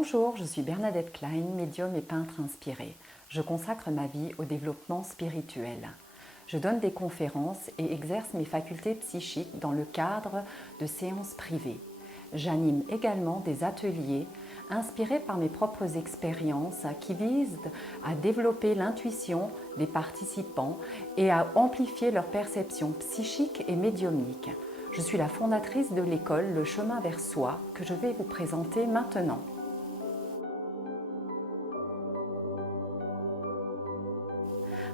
Bonjour, je suis Bernadette Klein, médium et peintre inspirée. Je consacre ma vie au développement spirituel. Je donne des conférences et exerce mes facultés psychiques dans le cadre de séances privées. J'anime également des ateliers inspirés par mes propres expériences qui visent à développer l'intuition des participants et à amplifier leur perception psychique et médiumnique. Je suis la fondatrice de l'école Le Chemin vers Soi que je vais vous présenter maintenant.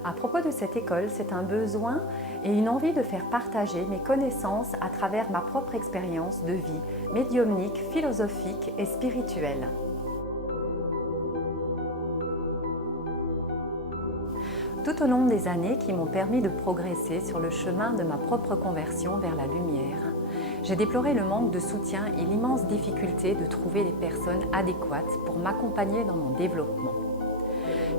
À propos de cette école, c'est un besoin et une envie de faire partager mes connaissances à travers ma propre expérience de vie médiumnique, philosophique et spirituelle. Tout au long des années qui m'ont permis de progresser sur le chemin de ma propre conversion vers la lumière, j'ai déploré le manque de soutien et l'immense difficulté de trouver les personnes adéquates pour m'accompagner dans mon développement.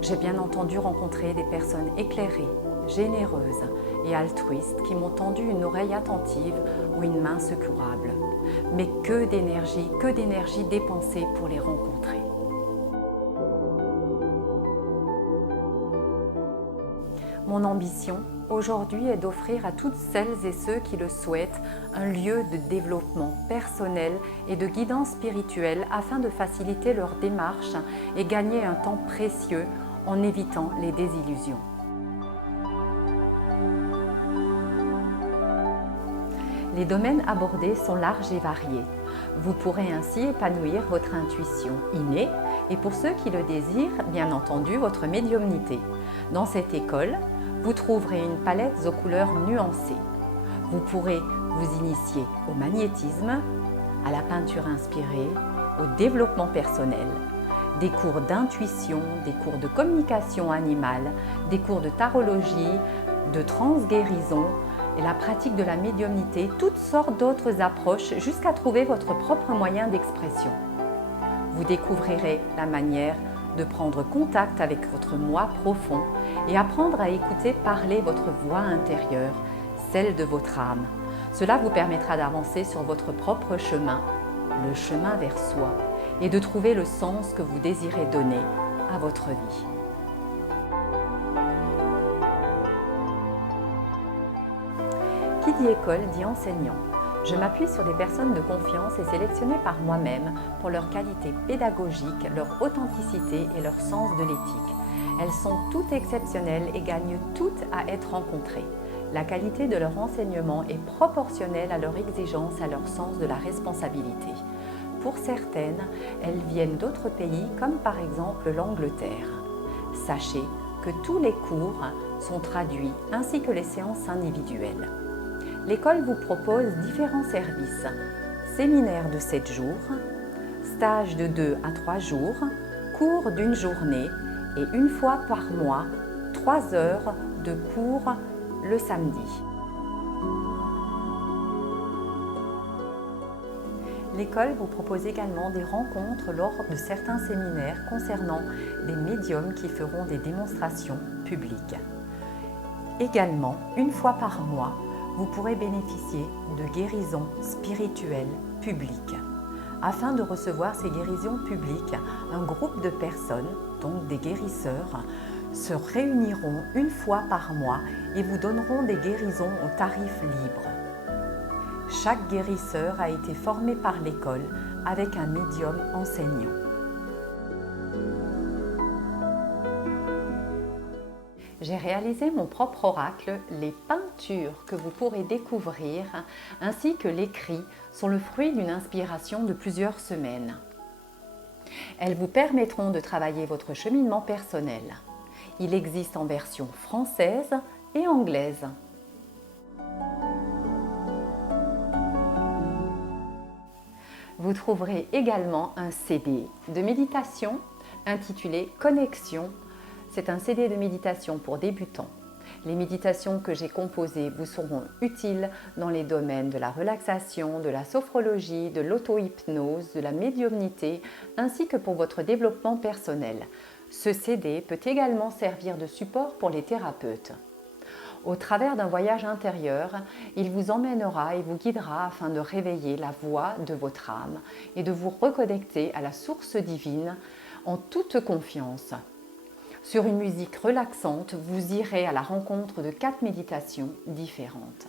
J'ai bien entendu rencontré des personnes éclairées, généreuses et altruistes qui m'ont tendu une oreille attentive ou une main secourable. Mais que d'énergie dépensée pour les rencontrer. Mon ambition aujourd'hui est d'offrir à toutes celles et ceux qui le souhaitent un lieu de développement personnel et de guidance spirituelle afin de faciliter leur démarche et gagner un temps précieux en évitant les désillusions. Les domaines abordés sont larges et variés. Vous pourrez ainsi épanouir votre intuition innée et pour ceux qui le désirent, bien entendu, votre médiumnité. Dans cette école, vous trouverez une palette aux couleurs nuancées. Vous pourrez vous initier au magnétisme, à la peinture inspirée, au développement personnel, des cours d'intuition, des cours de communication animale, des cours de tarologie, de transguérison et la pratique de la médiumnité, toutes sortes d'autres approches jusqu'à trouver votre propre moyen d'expression. Vous découvrirez la manière de prendre contact avec votre moi profond et apprendre à écouter parler votre voix intérieure, celle de votre âme. Cela vous permettra d'avancer sur votre propre chemin, le chemin vers soi, et de trouver le sens que vous désirez donner à votre vie. Qui dit école dit enseignant. Je m'appuie sur des personnes de confiance et sélectionnées par moi-même pour leur qualité pédagogique, leur authenticité et leur sens de l'éthique. Elles sont toutes exceptionnelles et gagnent toutes à être rencontrées. La qualité de leur enseignement est proportionnelle à leur exigence, à leur sens de la responsabilité. Pour certaines, elles viennent d'autres pays comme par exemple l'Angleterre. Sachez que tous les cours sont traduits ainsi que les séances individuelles. L'école vous propose différents services, séminaires de 7 jours, stages de 2 à 3 jours, cours d'une journée et une fois par mois, 3 heures de cours le samedi. L'école vous propose également des rencontres lors de certains séminaires concernant des médiums qui feront des démonstrations publiques. Également, une fois par mois, vous pourrez bénéficier de guérisons spirituelles publiques. Afin de recevoir ces guérisons publiques, un groupe de personnes, donc des guérisseurs, se réuniront une fois par mois et vous donneront des guérisons au tarif libre. Chaque guérisseur a été formé par l'école avec un médium enseignant. J'ai réalisé mon propre oracle. Les peintures que vous pourrez découvrir ainsi que l'écrit sont le fruit d'une inspiration de plusieurs semaines. Elles vous permettront de travailler votre cheminement personnel. Il existe en version française et anglaise. Vous trouverez également un CD de méditation intitulé Connexion. C'est un CD de méditation pour débutants. Les méditations que j'ai composées vous seront utiles dans les domaines de la relaxation, de la sophrologie, de l'auto-hypnose, de la médiumnité, ainsi que pour votre développement personnel. Ce CD peut également servir de support pour les thérapeutes. Au travers d'un voyage intérieur, il vous emmènera et vous guidera afin de réveiller la voix de votre âme et de vous reconnecter à la source divine en toute confiance. Sur une musique relaxante, vous irez à la rencontre de 4 méditations différentes.